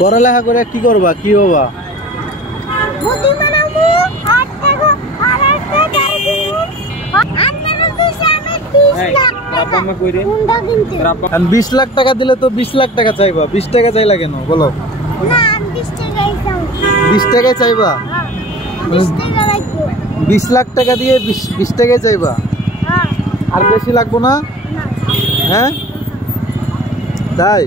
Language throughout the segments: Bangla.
পড়ালেখা করে কি করবা, কি হবা? আমি 20 লাখ টাকা দিলে তো 20 লাখ টাকা চাইবা, 20 টাকা চাইলা কেন বলো? 20 টাকায় চাইবা? 20 লাখ টাকা দিয়ে 20 টাকায় চাইবা? আর বেশি লাগবো না? হ্যাঁ তাই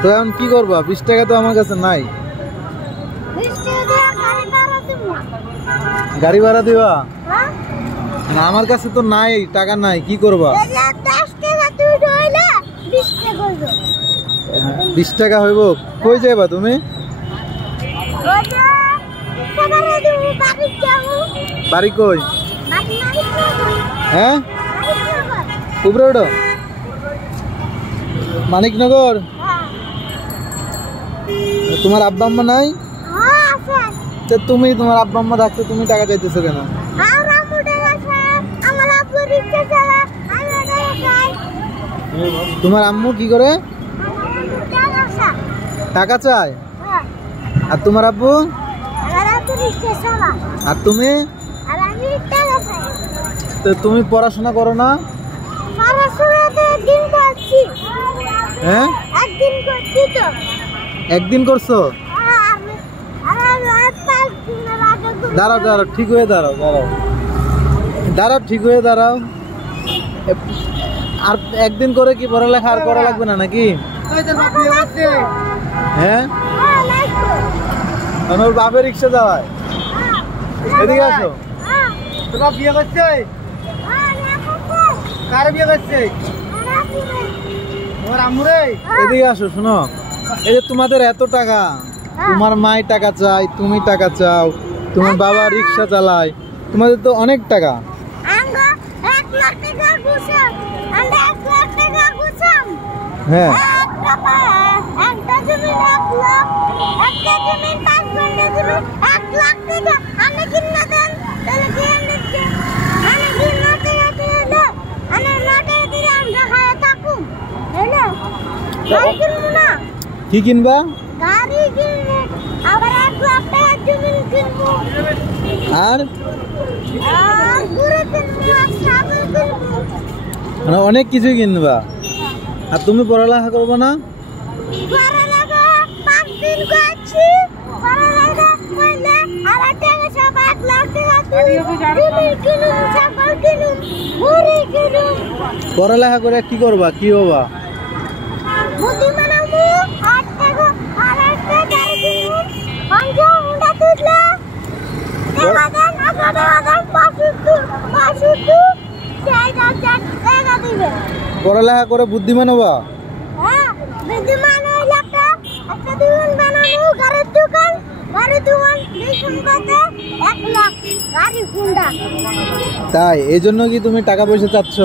তো এখন কি করবা? 20 টাকা তো আমার কাছে নাই। গাড়ি ভাড়া দিবা? না আমার কাছে তো নাই, টাকা নাই, কি করবা? 20 টাকা হইব? কই যাইবা তুমি? বাড়ি কই? হ্যাঁ উপরে ওঠো, মানিকনগর। তোমার আব্বা আম্মা নাই? তুমি তোমার আব্বা আম্মা থাকতে তুমি টাকা চাইতেছো কেন? তোমার আম্মু কি করে? টাকা চায়। আর তোমার আব্বু? আর তুমি? তো তুমি পড়াশোনা করো না? হ্যাঁ একদিন করছো? দাঁড়াও দাঁড়াও, ঠিক হয়ে দাঁড়াও, দাঁড়াও দাঁড়াও, ঠিক হয়ে দাঁড়াও। আর একদিন করে কি পড়ালেখা আর করা লাগবে না নাকি? হ্যাঁ ওর বাপের রিক্সা যাওয়ায়। এদিকে আসো। তোমার বিয়ে করছে? কার বিয়ে করছে? তোমার আম্মুরে। এদিকে আসো, শোনো, এই যে তোমাদের এত টাকা, তোমার মাই টাকা চায়, তুমি টাকা চাও, তোমার বাবা রিক্সা চালায়, তোমাদের তো অনেক টাকা। হ্যাঁ কি কিনবা? আর মানে অনেক কিছুই কিনবা। আর তুমি পড়ালেখা করবো না? পড়ালেখা করে কি করবা, কি হবা? পড়ালেখা করে বুদ্ধিমান হবা? তাই এই জন্য কি তুমি টাকা পয়সা চাচ্ছ?